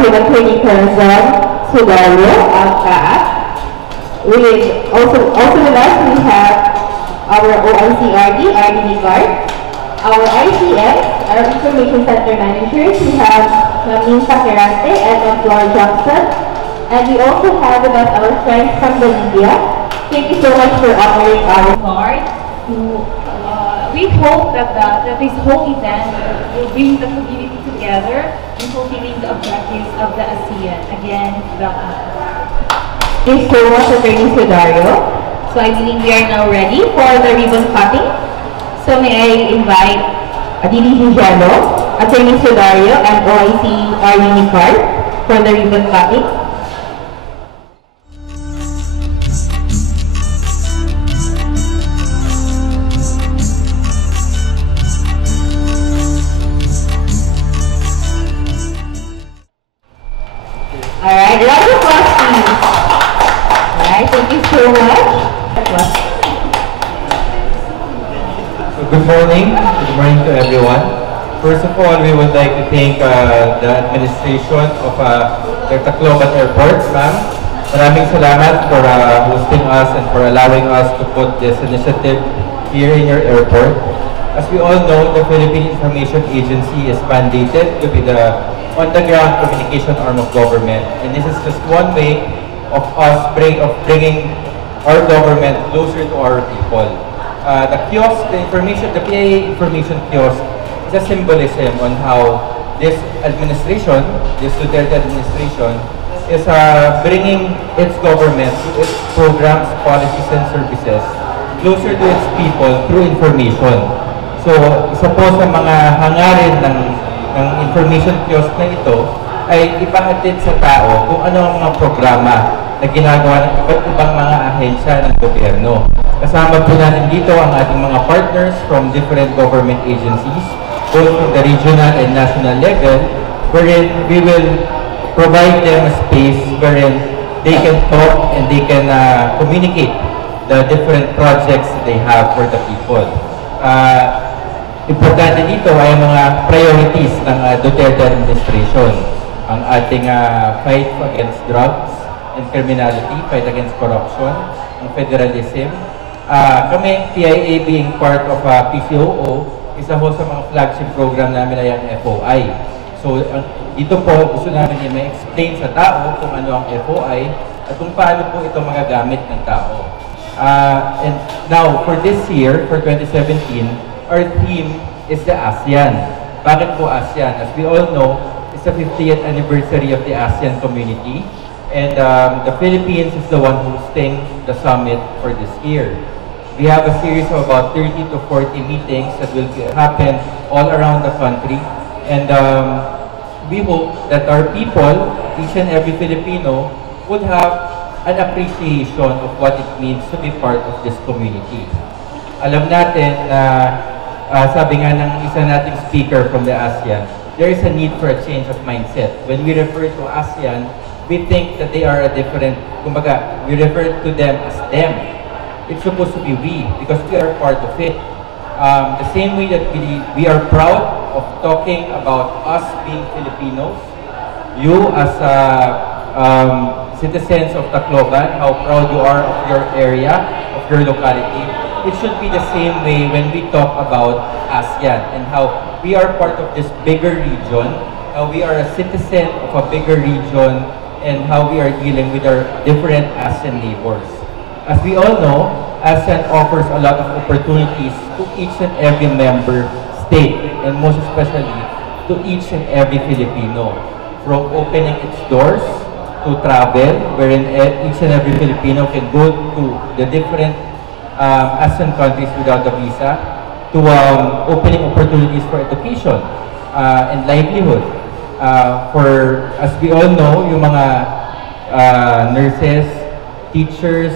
with Attorney Corazon Sudario of CAAP. Also with us, we have our OICRD, RD Guard, our ICS, our Information Center Managers. We have Mamin Paquirante and Flor Johnson. And we also have with us our friends from Bolivia. Thank you so much for honoring our card. We hope that this whole event will bring the community together in fulfilling the objectives of the ASEAN. Again, welcome. Thank you so much, Attorney Sudario. So I believe we are now ready for the ribbon cutting. So may I invite Adili Hijalo, Attorney Sudario, and OIC Unicard for the ribbon cutting. Alright, round of applause please. Alright, thank you so much. So good morning to everyone. First of all, we would like to thank the administration of the Tacloban Airport, ma'am. Maraming salamat for hosting us and for allowing us to put this initiative here in your airport. As we all know, the Philippine Information Agency is mandated to be the on-the-ground communication arm of government, and this is just one way of us bringing our government closer to our people. The kiosk, the PIA information kiosk, is a symbolism on how this administration, this Duterte administration, is bringing its government, its programs, policies, and services closer to its people through information. So, isa po sa mga hangarin ng information kiosk na ito ay ipahatid sa tao kung ano ang mga programa na ginagawa ng iba't ibang mga ahensya ng gobyerno. Kasama po natin dito ang ating mga partners from different government agencies, both from the regional and national level, wherein we will provide them a space wherein they can talk and they can communicate the different projects that they have for the people. Importante dito ay mga priorities ng Duterte administration. Ang ating fight against drugs and criminality, fight against corruption, ang federalism. Kami, PIA being part of PCOO, isa ho sa mga flagship program namin ay ang FOI. So, dito po gusto namin i-explain sa tao kung ano ang FOI at kung paano po ito magagamit ng tao. And now, for this year, for 2017, our theme is the ASEAN. Bakit po ASEAN? As we all know, it's the 50th anniversary of the ASEAN community, and the Philippines is the one hosting the summit for this year. We have a series of about 30 to 40 meetings that will happen all around the country, and we hope that our people, each and every Filipino, would have an appreciation of what it means to be part of this community. Alam natin na sabi nga ng isa nating speaker from the ASEAN, there is a need for a change of mindset. When we refer to ASEAN, we think that they are a different, kumbaga, we refer to them as them. It's supposed to be we, because we are part of it. The same way that we are proud of talking about us being Filipinos, you as citizens of Tacloban, how proud you are of your area, of your locality. It should be the same way when we talk about ASEAN and how we are part of this bigger region, how we are a citizen of a bigger region, and how we are dealing with our different ASEAN neighbors. As we all know, ASEAN offers a lot of opportunities to each and every member state, and most especially to each and every Filipino. From opening its doors to travel, wherein each and every Filipino can go to the different ASEAN countries without a visa, to opening opportunities for education and livelihood. As we all know, yung mga nurses, teachers,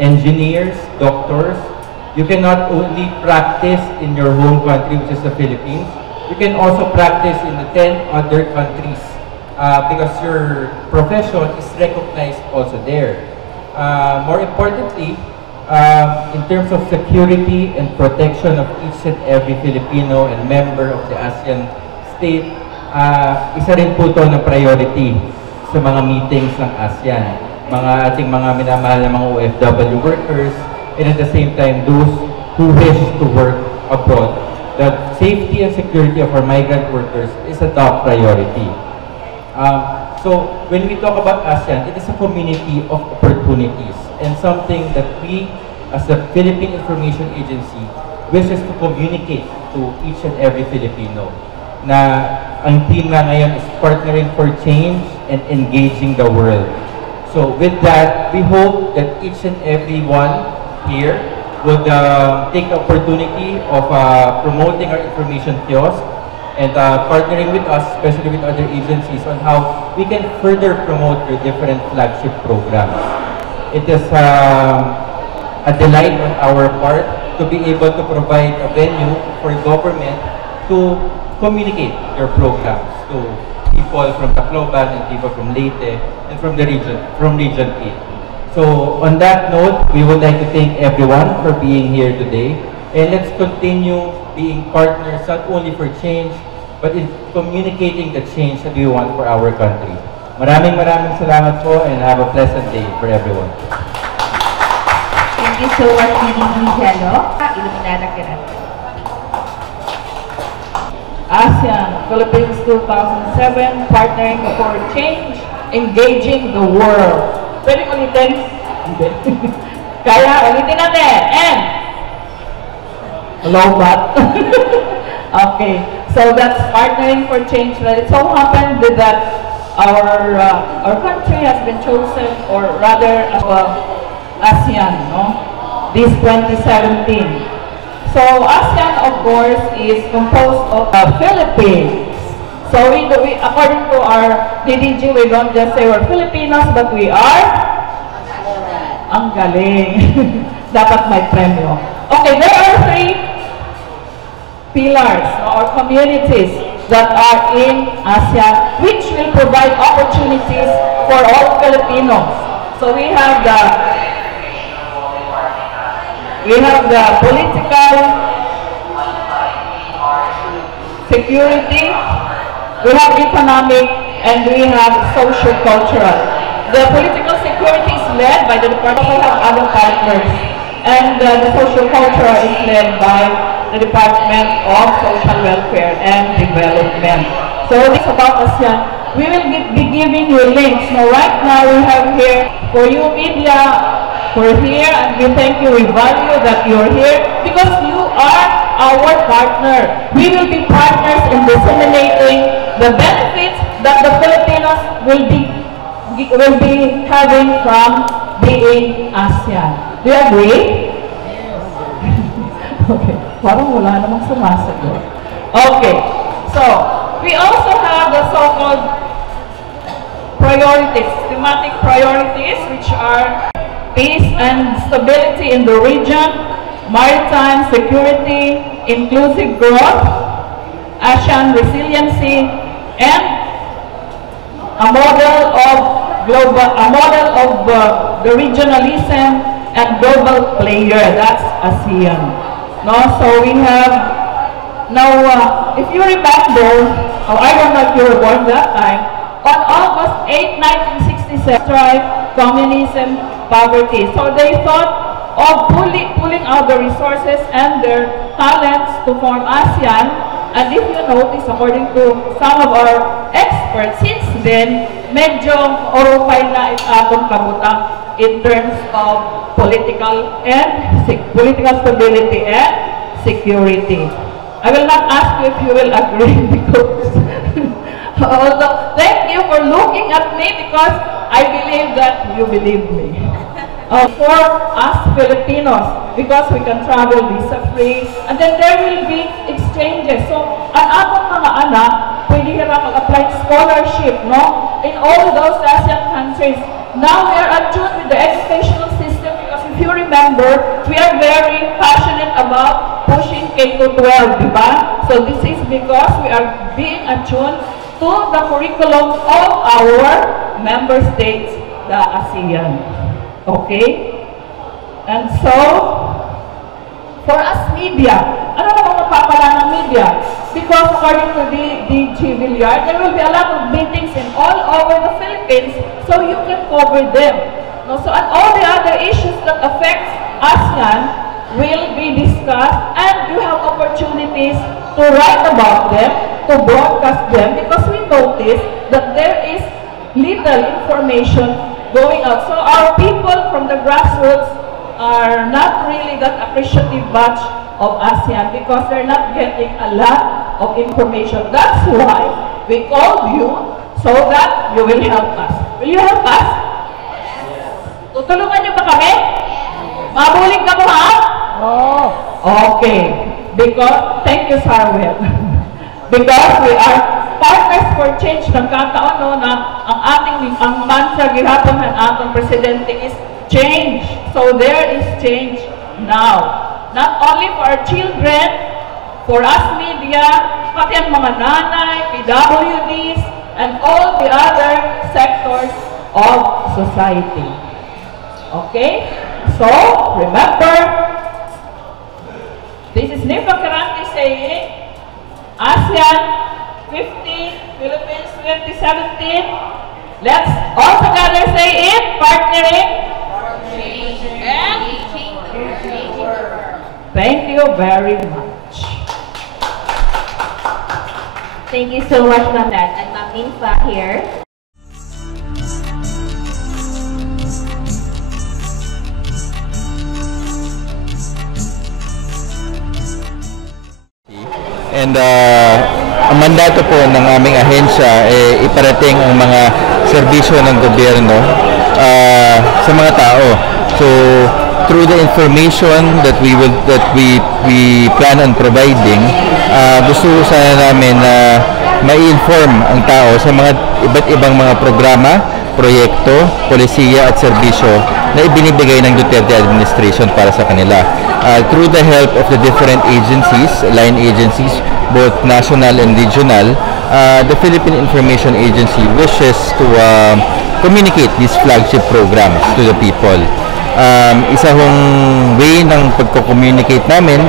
engineers, doctors, you cannot only practice in your home country, which is the Philippines, you can also practice in the 10 other countries because your profession is recognized also there. More importantly, in terms of security and protection of each and every Filipino and member of the ASEAN state, isa rin po ito ng priority sa mga meetings ng ASEAN. Ating mga minamahal na mga OFW workers, and at the same time, those who wish to work abroad. The safety and security of our migrant workers is a top priority. So, when we talk about ASEAN, it is a community of opportunities and something that we, as the Philippine Information Agency, wishes to communicate to each and every Filipino. Na ang theme nga ngayon is partnering for change and engaging the world. So with that, we hope that each and every one here would take the opportunity of promoting our information kiosk and partnering with us, especially with other agencies, on how we can further promote your different flagship programs. It is a delight on our part to be able to provide a venue for government to communicate your programs to people from Tacloban and people from Leyte and from the region, from Region 8. So on that note, we would like to thank everyone for being here today, and let's continue being partners not only for change, but in communicating the change that we want for our country. Maraming salamat po, and have a pleasant day for everyone. Thank you so much, PDG Hello. Iluminada ka natin. ASEAN, Philippines 2007, Partnering for Change, Engaging the World. Pwede ulitin? Hindi. Kaya, ulitin natin. And? Hello, but? Okay. So that's Partnering for Change. It so happened that our country has been chosen, or rather, ASEAN, no? This 2017. So ASEAN, of course, is composed of Philippines. So we, according to our DDG, we don't just say we're Filipinos, but we are? Ang galing. Dapat may premyo. Okay, there are 3 pillars or communities that are in ASEAN, which will provide opportunities for all Filipinos. So we have the political security, we have economic, and we have social-cultural. The political security is led by the department. We have other partners, and the social-cultural is led by the Department of Social Welfare and Development. So this is about ASEAN. We will be giving you links. Now, right now we have here, for you media, we're here, and we thank you, we value that you're here, because you are our partner. We will be partners in disseminating the benefits that the Filipinos will be having from being ASEAN. Do you agree? Okay, parang wala namang sumasagot. Okay, so we also have the so-called priorities, thematic priorities, which are peace and stability in the region, maritime security, inclusive growth, ASEAN resiliency, and a model of the regionalism and global player. That's ASEAN. No, so we have now. If you remember, I don't know if you were born that time. On August 8, 1967, strife, communism, poverty. So they thought of pulling out the resources and their talents to form ASEAN. And if you notice, according to some of our experts, since then, medyo oropay na itong kabutang in terms of political stability and security. I will not ask you if you will agree, because although thank you for looking at me, because I believe that you believe me. For us Filipinos, because we can travel visa-free, and then there will be exchanges. So, ang atong mga anak, pwede nila mag-apply scholarship, no? In all those ASEAN countries. Now we are attuned with the educational system, because if you remember, we are very passionate about pushing K-12, diba? So this is because we are being attuned to the curriculum of our member states, the ASEAN. Okay? And so, for us media, ano naman mapapala ng media? because according to the DG Villar, there will be a lot of meetings in all over the Philippines, so you can cover them. No? So, and all the other issues that affect ASEAN will be discussed, and you have opportunities to write about them, to broadcast them, because we notice that there is little information going out. So our people from the grassroots are not really that appreciative much of ASEAN because they're not getting a lot of information. That's why we called you so that you will help us. Will you help us? Tutulungan niyo ba kami? Mabuling ka mo, ha? Oh. Okay. Because, thank you, Sarwell. Because we are partners for change. Nagkataon no, na ang mantra gihapon ng atong presidente is change. So there is change now. Not only for our children, for us media, pati ang mga nanay, PWDs, and all the other sectors of society. Okay? So, remember, this is Nifa Karante saying, ASEAN 50, Philippines 2017. Let's all together say it, partnering. And thank you very much. Thank you so much, Ma'am Dad. And Ma'am Ninfa here. And ang mandato po ng aming ahensya ay iparating ang mga serbisyo ng gobyerno sa mga tao. So through the information that we plan on providing, gusto sana namin na mai-inform ang tao sa mga iba't ibang mga programa, proyekto, polisiya at serbisyo na ibinibigay ng Duterte administration para sa kanila. Through the help of the different agencies, line agencies, both national and regional, the Philippine Information Agency wishes to communicate these flagship programs to the people. Isa hong way ng pagko-communicate namin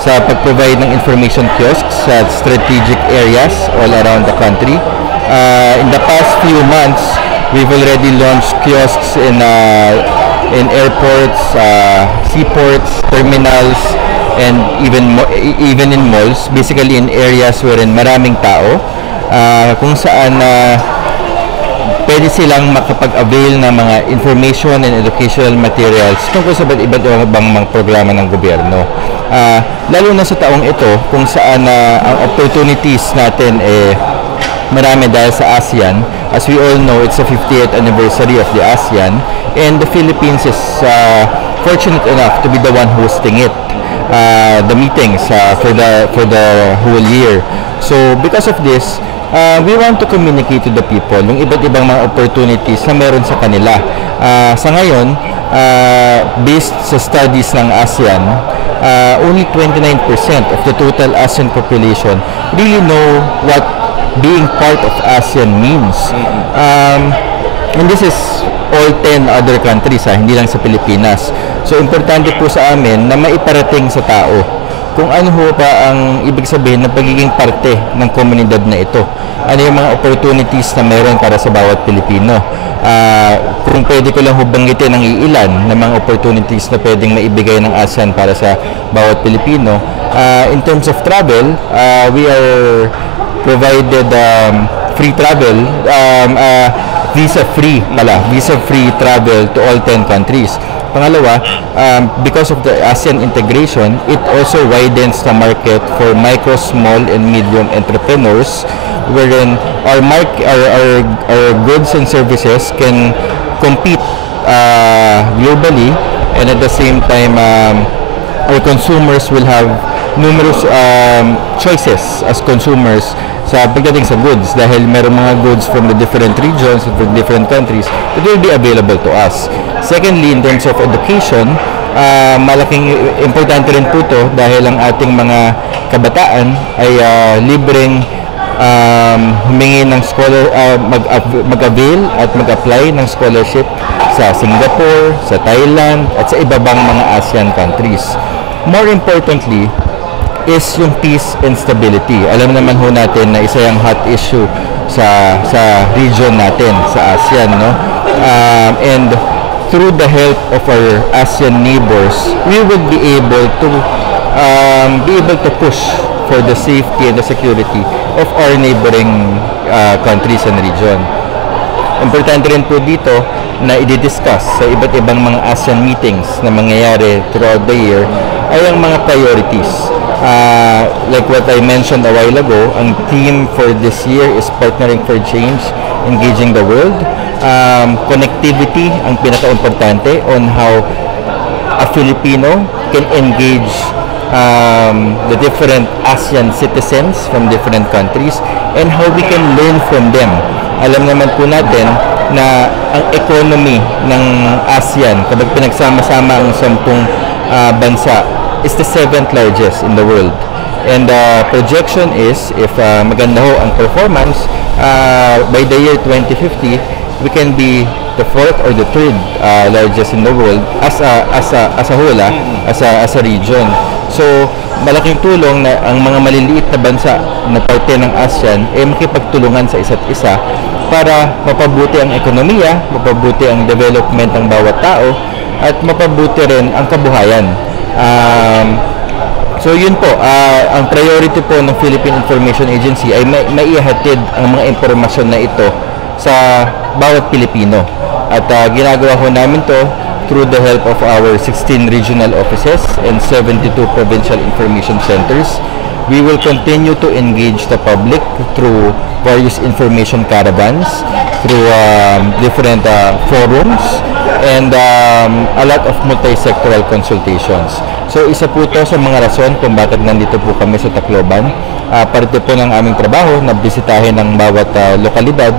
sa pag-provide ng information kiosks sa strategic areas all around the country. In the past few months, we've already launched kiosks in airports, seaports, terminals, and even in malls, basically in areas wherein maraming tao, kung saan pwede silang makapag-avail ng mga information and educational materials tungkol sa iba't ibang mga programa ng gobyerno. Lalo na sa taong ito, kung saan ang opportunities natin marami dahil sa ASEAN. As we all know, it's the 50th anniversary of the ASEAN, and the Philippines is fortunate enough to be the one hosting it, the meetings for the whole year. So because of this, we want to communicate to the people yung iba't ibang mga opportunities na meron sa kanila. Sa ngayon, based sa studies ng ASEAN, only 29% of the total ASEAN population really know what being part of ASEAN means. And this is all 10 other countries, hindi lang sa Pilipinas. So importante po sa amin na maiparating sa tao kung ano ho pa ang ibig sabihin ng pagiging parte ng komunidad na ito. Ano yung mga opportunities na meron para sa bawat Pilipino. Kung pwede ko lang ho banggitin ang iilan ng mga opportunities na pwedeng maibigay ng ASEAN para sa bawat Pilipino. In terms of travel, we are provided free travel, visa-free travel to all 10 countries. Pangalawa, because of the ASEAN integration, it also widens the market for micro, small, and medium entrepreneurs, wherein our goods and services can compete globally, and at the same time, our consumers will have numerous choices as consumers sa pagdating sa goods, dahil meron mga goods from the different regions, from different countries that will be available to us. Secondly, in terms of education, malaking importante rin po ito dahil ang ating mga kabataan ay libreng humingi ng mag-avail at mag-apply ng scholarship sa Singapore, sa Thailand, at sa iba bang mga ASEAN countries. More importantly, is yung peace and stability. Alam naman ho natin na isa yung hot issue sa region natin, sa ASEAN, no? And through the help of our ASEAN neighbors, we would be able to push for the safety and the security of our neighboring countries and region. Importante rin po dito na i-discuss sa iba't ibang mga ASEAN meetings na mangyayari throughout the year ay ang mga priorities. Like what I mentioned a while ago, ang theme for this year is Partnering for Change, Engaging the World. Connectivity ang pinaka-importante on how a Filipino can engage the different ASEAN citizens from different countries and how we can learn from them. Alam naman po natin na ang economy ng ASEAN, kapag pinagsama-sama ang 10 bansa, is the 7th largest in the world. And projection is, if maganda ho ang performance, by the year 2050, we can be the 4th or the 3rd largest in the world as a whole, as a region. So, malaking tulong na ang mga maliliit na bansa na parte ng ASEAN ay makipagtulungan sa isa't isa para mapabuti ang ekonomiya, mapabuti ang development ng bawat tao, at mapabuti rin ang kabuhayan. So yun po, ang priority po ng Philippine Information Agency ay maihatid ang mga impormasyon na ito sa bawat Pilipino. At ginagawa ho namin to through the help of our 16 regional offices and 72 provincial information centers. We will continue to engage the public through various information caravans, through different forums, and a lot of multi-sectoral consultations. So isa po ito sa mga rason kung bakit nandito po kami sa Tacloban. Parte po ng aming trabaho na bisitahin ang bawat lokalidad,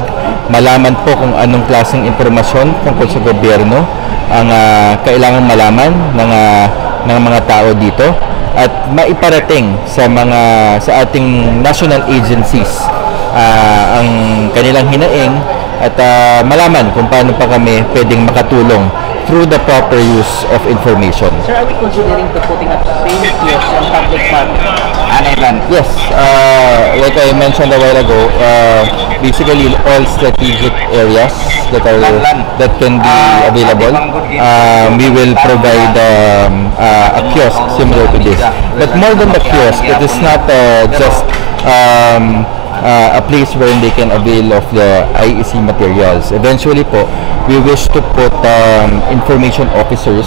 malaman po kung anong klaseng impormasyon tungkol sa gobyerno ang kailangan malaman ng mga tao dito, at maiparating sa ating national agencies ang kanilang hinaing, at malaman kung paano pa kami pwedeng makatulong through the proper use of information. Sir, are we considering to putting up the same kiosks on public park and island? Yes, like I mentioned a while ago, basically all strategic areas that can be available, we will provide a kiosk similar to this. But more than the kiosk, it is not just a place where they can avail of the IEC materials. Eventually po, we wish to put information officers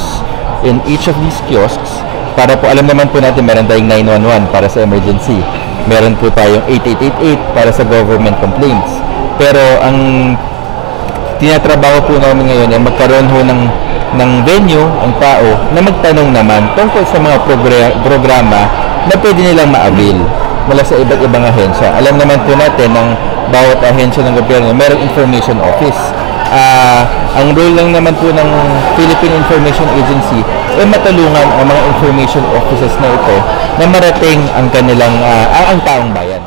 in each of these kiosks para po, alam naman po natin meron tayong 911 para sa emergency, meron po tayong 8888 para sa government complaints. Pero ang tinatrabaho po namin ngayon ay magkaroon ho ng venue ang tao na magtanong naman tungkol sa mga programa na pwede nilang ma-avail mula sa iba't ibang ahensya. Alam naman po natin ng bawat ahensya ng gobyerno mayroong information office. Ang role lang naman po ng Philippine Information Agency ay matulungan ang mga information offices na ito na marating ang kanilang ang taong bayan.